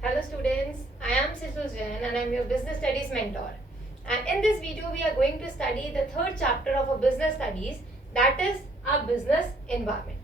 Hello students, I am Sejal Jain and I am your business studies mentor. And in this video we are going to study the third chapter of our business studies, that is our business environment.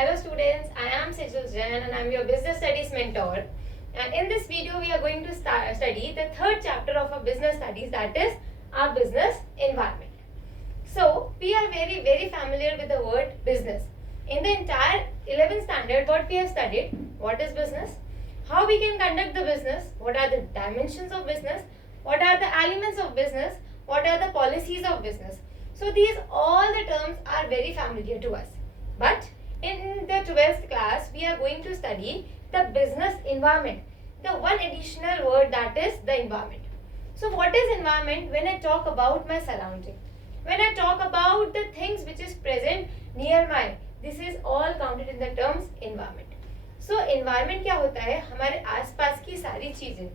Hello students, I am Sejal Jain and I am your business studies mentor. And in this video we are going to study the third chapter of our business studies, that is our business environment. So we are very familiar with the word business. In the entire 11th standard, what we have studied, what is business, how we can conduct the business, what are the dimensions of business, what are the elements of business, what are the policies of business. So these all the terms are very familiar to us. But in the 12th class, we are going to study the business environment. The one additional word, that is the environment. So what is environment? When I talk about my surrounding, when I talk about the things which is present near my, this is all counted in the terms environment. So environment क्या होता है? हमारे आसपास की सारी चीजें.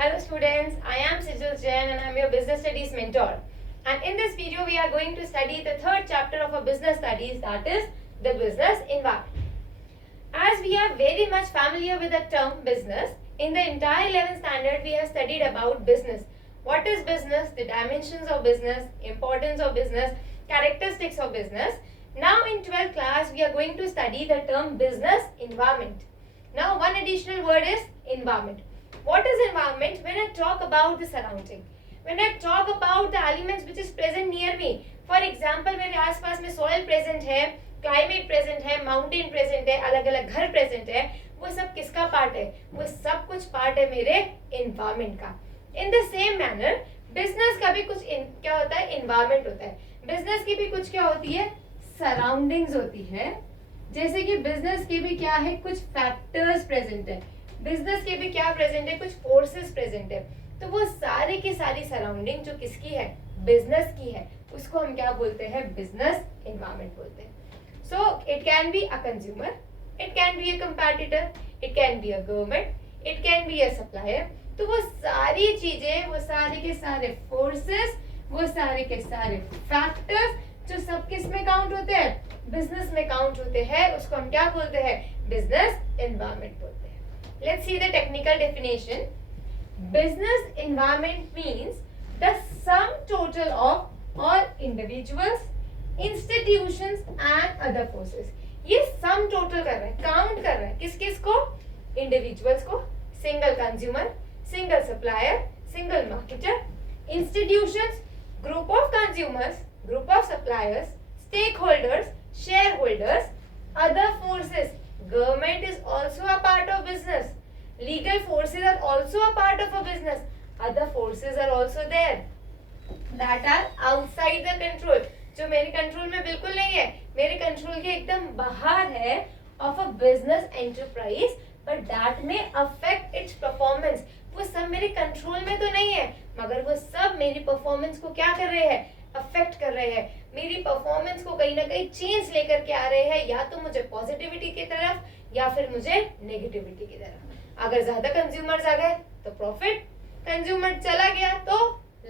Hello students, I am Sejal Jain and I am your business studies mentor. And in this video we are going to study the third chapter of our business studies, that is the business environment. As we are very much familiar with the term business, in the entire 11th standard we have studied about business. What is business? The dimensions of business, importance of business, characteristics of business. Now in 12th class we are going to study the term business environment. Now one additional word is environment. What is environment? When I talk about the surrounding, when I talk about the elements which is present near me, for example मेरे आसपास में soil present है, climate present है, mountain present है, अलग अलग घर present है, वो सब किसका part है? वो सब कुछ part है मेरे environment का. In the same manner, business का भी कुछ क्या होता है? Environment होता है. Business की भी कुछ क्या होती है? Surroundings होती है. जैसे कि business के भी क्या है? कुछ factors present है. बिजनेस के भी क्या प्रेजेंट है? कुछ फोर्सेस प्रेजेंट है. तो वो सारे की सारी सराउंडिंग जो किसकी है? बिजनेस की है. उसको हम क्या बोलते हैं? बिजनेस एनवायरनमेंट बोलते हैं. So it can be a consumer, it can be a competitor, it can be a government, it can be a supplier. तो वो सारी चीजें, वो सारे के सारे फोर्सेस, वो सारे के सारे फैक्टर्स जो सब किस में काउंट होते हैं? बिजनेस में काउंट होते हैं. उसको हम क्या बोलते हैं? बिजनेस एनवायरनमेंट बोलते हैं. Let's see the technical definition. Business environment means the sum total of all individuals, institutions and other forces. ये sum total कर रहा है, count कर रहा है. किस किस को? Individuals को, single consumer, single supplier, single marketer, institutions, group of consumers, group of suppliers, stakeholders, shareholders, other forces. Government is also a part of business. Legal forces are also a part of a business. Other forces are also there that are outside the control. जो मेरे control में बिल्कुल नहीं है, मेरे control के एकदम बाहर है of a business enterprise, but that may affect its performance. वो सब मेरे कंट्रोल में तो नहीं है, मगर वो सब मेरी परफॉर्मेंस को क्या कर रहे हैं? अफेक्ट कर रहे हैं. मेरी परफॉर्मेंस को कहीं ना कहीं चेंज लेकर के आ रहे हैं, या तो मुझे पॉजिटिविटी की तरफ या फिर मुझे नेगेटिविटी की तरफ. अगर ज्यादा कंज्यूमर्स आ गए तो प्रॉफिट, कंज्यूमर चला गया तो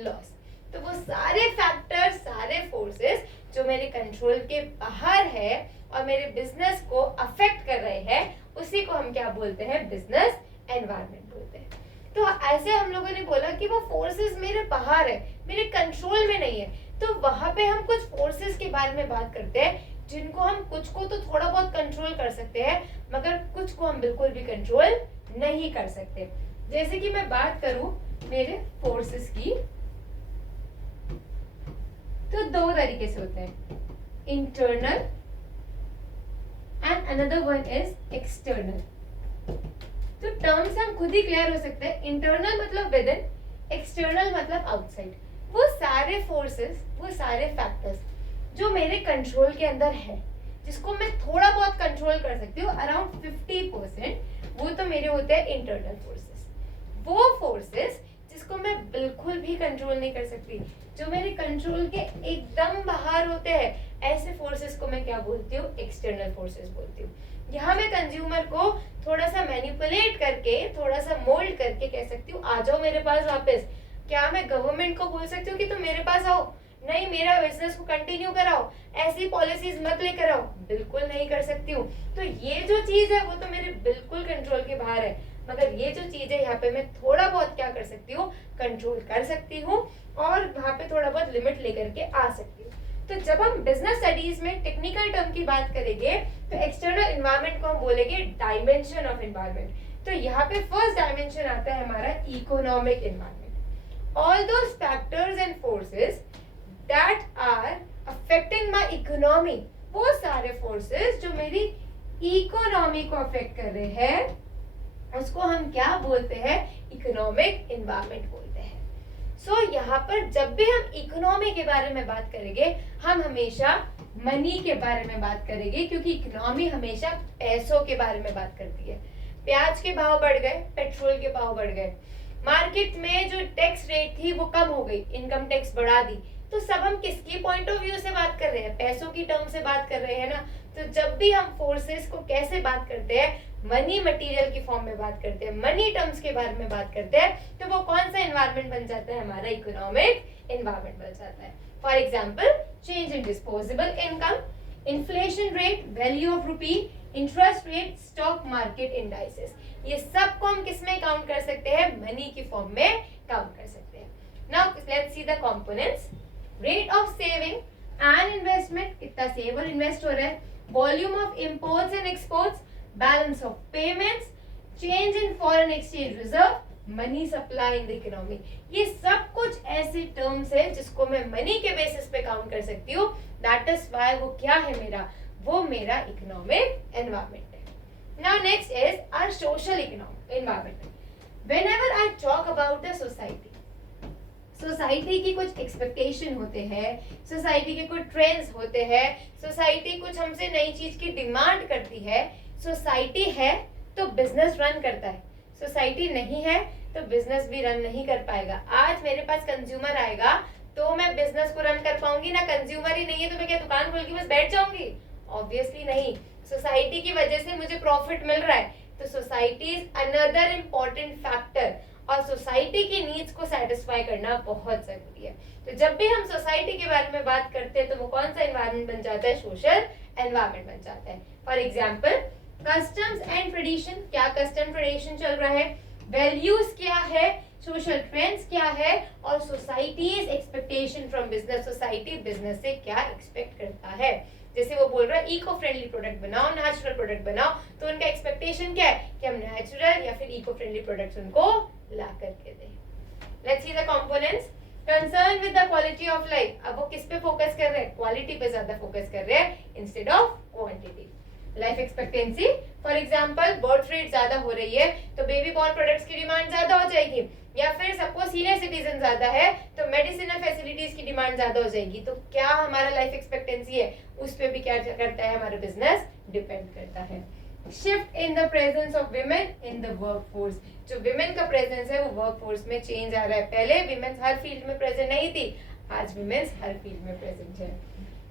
लॉस. तो वो सारे फैक्टर्स, सारे फोर्सेस जो मेरे कंट्रोल के बाहर है और मेरे बिजनेस को अफेक्ट कर रहे हैं, उसी को हम क्या बोलते हैं? बिजनेस एनवायरनमेंट बोलते हैं. तो ऐसे हम लोगों ने बोला कि वो फोर्सेस मेरे बाहर है, मेरे कंट्रोल में नहीं है. तो वहां पे हम कुछ फोर्सेस के बारे में बात करते हैं, जिनको हम कुछ को तो थोड़ा बहुत कंट्रोल कर सकते हैं, मगर कुछ को हम बिल्कुल भी कंट्रोल नहीं कर सकते. जैसे कि मैं बात करूं मेरे फोर्सेस की, तो दो तरीके से होते हैं, internal and another one is external. तो टर्म्स हम खुद ही क्लियर हो सकते हैं. इंटरनल मतलब विद इन, एक्सटर्नल मतलब आउटसाइड. वो सारे फोर्सेस, वो सारे फैक्टर्स जो मेरे कंट्रोल के अंदर है, जिसको मैं थोड़ा बहुत कंट्रोल कर सकती हूँ, अराउंड 50%, वो तो मेरे होते हैं इंटरनल फोर्सेस. वो फोर्सेस जिसको मैं बिल्कुल भी कंट्रोल नहीं कर सकती, जो मेरे कंट्रोल के एकदम बाहर होते हैं, ऐसे फोर्सेस को मैं क्या बोलती हूँ? एक्सटर्नल फोर्सेस बोलती हूँ. यहाँ मैं कंज्यूमर को थोड़ा सा मैनिपुलेट करके, थोड़ा सा मोल्ड करके कह सकती हूँ आ जाओ मेरे पास वापस. क्या मैं गवर्नमेंट को बोल सकती हूँ कि तुम मेरे पास आओ, नहीं मेरा बिजनेस को कंटिन्यू कराओ, ऐसी पॉलिसीज मत लेकर आओ? बिल्कुल नहीं कर सकती हूँ. तो ये जो चीज है वो तो मेरे बिल्कुल कंट्रोल के बाहर है. मगर ये जो चीज है यहाँ पे मैं थोड़ा बहुत क्या कर सकती हूँ? कंट्रोल कर सकती हूँ और वहां पे थोड़ा बहुत लिमिट लेकर के आ सकती हूँ. तो जब हम बिजनेस स्टडीज में टेक्निकल टर्म की बात करेंगे तो एक्सटर्नल एनवायरनमेंट को हम बोलेंगे डायमेंशन ऑफ एनवायरनमेंट. तो यहाँ पे फर्स्ट डायमेंशन आता है हमारा economic environment. All those factors and forces that are affecting my economy, वो सारे फोर्सेस जो मेरी इकोनॉमी को अफेक्ट कर रहे हैं, उसको हम क्या बोलते हैं? इकोनॉमिक एनवायरनमेंट बोलते हैं. सो यहाँ पर जब भी हम इकोनॉमी के बारे में बात करेंगे, हम हमेशा मनी के बारे में बात करेंगे, क्योंकि इकोनॉमी हमेशा पैसों के बारे में बात करती है. प्याज के भाव बढ़ गए, पेट्रोल के भाव बढ़ गए, मार्केट में जो टैक्स रेट थी वो कम हो गई, इनकम टैक्स बढ़ा दी. तो सब हम किसकी पॉइंट ऑफ व्यू से बात कर रहे हैं? पैसों की टर्म से बात कर रहे हैं ना. तो जब भी हम फोर्सेस को कैसे बात करते हैं, मनी मटेरियल की फॉर्म में बात करते हैं, मनी टर्म्स के बारे में बात करते हैं, तो वो कौन सा एनवायरनमेंट बन जाता है? हमारा इकोनॉमिक एनवायरनमेंट बन जाता है. For example, change in disposable income, inflation rate, value of rupee, interest rate, stock market indices. ये सब को हम किस में काउंट कर सकते हैं? मनी की फॉर्म में काउंट कर सकते हैं. Now let's see the components. Rate of saving and investment, कितना सेव और इन्वेस्ट हो रहा है, volume of imports and exports, balance of payments, change in foreign exchange reserve, money supply in the economy. ये सब कुछ ऐसे टर्म्स है जिसको मैं मनी के बेसिस पे काउंट कर सकती हूँ. दैट इज व्हाई वो क्या है मेरा? वो मेरा इकोनॉमिक एनवायरनमेंट है. Now next is our social economic environment. Whenever I talk about the society, society की कुछ एक्सपेक्टेशन होते हैं, सोसाइटी के कुछ ट्रेंड्स होते हैं, सोसाइटी कुछ हमसे नई चीज की डिमांड करती है. सोसाइटी है तो बिजनेस रन करता है, सोसाइटी नहीं है तो बिजनेस भी रन नहीं कर पाएगा. आज मेरे पास कंज्यूमर आएगा तो मैं बिजनेस को रन कर पाऊंगी ना. कंज्यूमर ही नहीं है तो मैं क्या दुकान खोल के बस बैठ जाऊंगी? ऑब्वियसली नहीं. सोसाइटी की वजह से मुझे प्रॉफिट मिल रहा है, तो society is another important factor और सोसाइटी की नीड्स को सेटिस्फाई करना बहुत जरूरी है. तो जब भी हम सोसाइटी के बारे में बात करते हैं तो वो कौन सा एनवायरनमेंट बन जाता है? सोशल एनवायरनमेंट बन जाता है. For example, customs and tradition, क्या कस्टम ट्रेडिशन चल रहा है, वैल्यूज क्या है, सोशल ट्रेंड्स क्या है, और societies expectation from business, society business से क्या एक्सपेक्ट करता है. जैसे वो बोल रहा है इको फ्रेंडली प्रोडक्ट बनाओ, नेचुरल प्रोडक्ट बनाओ, तो उनका एक्सपेक्टेशन क्या है कि हम नेचुरल या फिर इको फ्रेंडली प्रोडक्ट्स उनको ला करके दें. Let's see the components. Concern with the quality of life, अब वो किस पे फोकस कर रहे हैं? क्वालिटी पे ज्यादा फोकस कर रहे हैं instead of quantity. Life expectancy, for example birth rate ज्यादा हो रही है तो बेबी बॉर्न प्रोडक्ट्स की डिमांड ज्यादा हो जाएगी, या फिर सपोज सीनियर सिटीजन ज्यादा है तो मेडिसिनल फैसिलिटीज की डिमांड ज्यादा हो जाएगी. तो क्या हमारा लाइफ एक्सपेक्टेंसी है उस पे भी क्या करता है? हमारा बिजनेस डिपेंड करता है. Shift in the presence of women in the workforce, जो विमेन का प्रेजेंस है वो वर्कफोर्स में चेंज आ रहा है. पहले विमेन हर फील्ड में प्रेजेंट नहीं थी, आज विमेन हर फील्ड में प्रेजेंट है.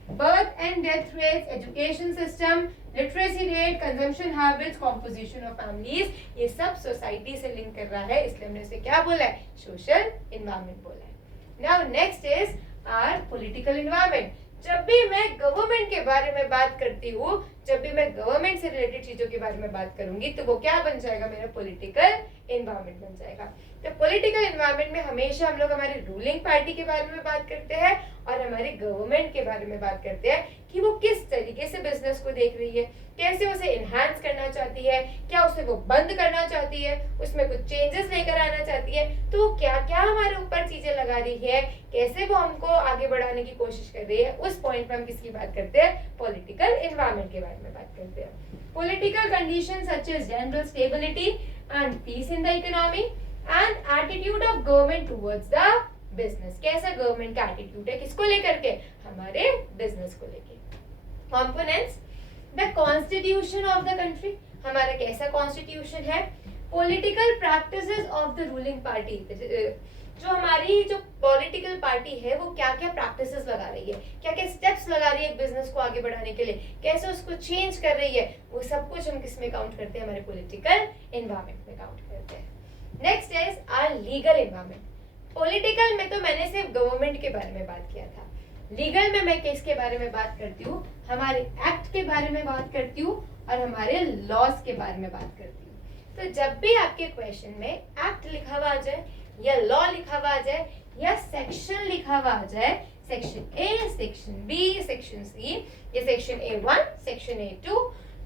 Birth and death rate, education system, literacy rate, consumption habits, composition of families, ये सब सोसाइटी से लिंक कर रहा है, इसलिए हमने इसे क्या बोला है? सोशल एनवायरनमेंट बोला है. Now next is our political environment. जब भी मैं गवर्नमेंट के बारे में बात करती हूँ, जब भी मैं गवर्नमेंट से रिलेटेड चीजों के बारे में बात करूंगी तो वो क्या बन जाएगा? मेरा पॉलिटिकल एनवायरनमेंट बन जाएगा. तो पॉलिटिकल एनवायरनमेंट में हमेशा हम लोग हमारी रूलिंग पार्टी के बारे में बात करते हैं और हमारी गवर्नमेंट के बारे में बात करते हैं कि वो किस तरीके से बिजनेस को देख रही है, कैसे उसे इनहैंस करना चाहती है, क्या उसे वो बंद करना चाहती है, उसमें कुछ चेंजेस लेकर आना चाहती है, तो वो क्या क्या हमारे ऊपर चीजें लगा रही है, कैसे वो हमको आगे बढ़ाने की कोशिश कर रही है। उस पॉइंट पे हम किसकी बात करते हैं? पॉलिटिकल एनवायरनमेंट के बारे में बात करते हैं। Political condition such as general stability and peace in the economy and attitude of government towards the business. कैसा गवर्नमेंट का एटीट्यूड है, किसको लेकर के? हमारे बिजनेस को लेके। Components, the constitution of the country, हमारा कैसा कॉन्स्टिट्यूशन है। Political practices of the ruling party, जो हमारी जो पॉलिटिकल पार्टी है वो क्या क्या प्रैक्टिसेस लगा रही है, क्या क्या स्टेप्स लगा रही है बिजनेस को आगे बढ़ाने के लिए, कैसे उसको चेंज कर रही है, वो सब कुछ हम किस में काउंट करते हैं? हमारे पॉलिटिकल एनवायरनमेंट में काउंट करते हैं। Next is our legal environment. Political में तो मैंने सिर्फ गवर्नमेंट के बारे में बात किया था, लीगल में मैं किसके बारे में बात करती हूँ? हमारे एक्ट के बारे में बात करती हूँ और हमारे लॉज के बारे में बात करती हूँ। तो जब भी आपके क्वेश्चन में एक्ट लिखा हुआ आ जाए या लॉ लिखा हुआ आ जाए या सेक्शन लिखा हुआ आ जाए, section A, section B, section C या सेक्शन A1, सेक्शन A2,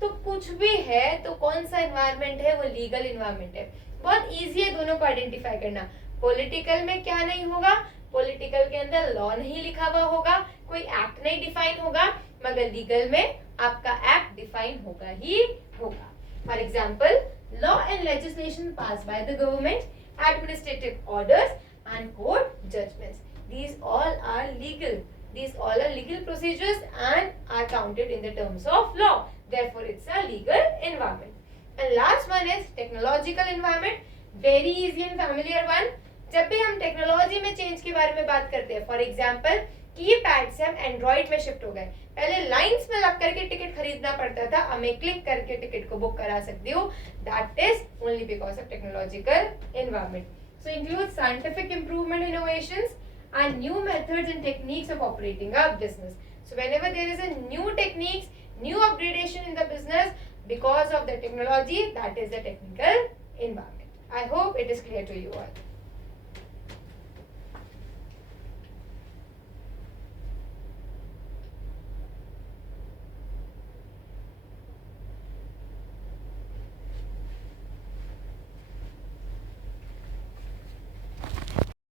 तो कुछ भी है तो कौन सा एनवायरनमेंट है? वो लीगल एनवायरनमेंट है। बहुत इजी है दोनों को आइडेंटिफाई करना। पॉलिटिकल में क्या नहीं होगा? पॉलिटिकल के अंदर लॉ नहीं लिखा हुआ होगा, कोई एक्ट नहीं डिफाइन होगा, मगर लीगल में आपका एक्ट डिफाइन होगा ही होगा। For example, law and legislation pass by the government, administrative orders and court judgments, these all are legal, these all are legal procedures and are counted in the terms of law, therefore it's a legal environment. And last one is technological environment, very easy and familiar one. जब भी हम technology में change के बारे में बात करते हैं, फॉर एग्जाम्पल कीपैड से हम एंड्रॉइड में शिफ्ट हो गए। पहले लाइंस में लग करके टिकट खरीदना पड़ता था, अब मैं क्लिक करके टिकट को बुक करा सकती हूँ। That is only because of technological environment. So include scientific improvement, innovations and new methods and techniques of operating a business. So whenever there is a new techniques, new upgradation in the business because of the technology, that is the technical environment. I hope it is clear to you all.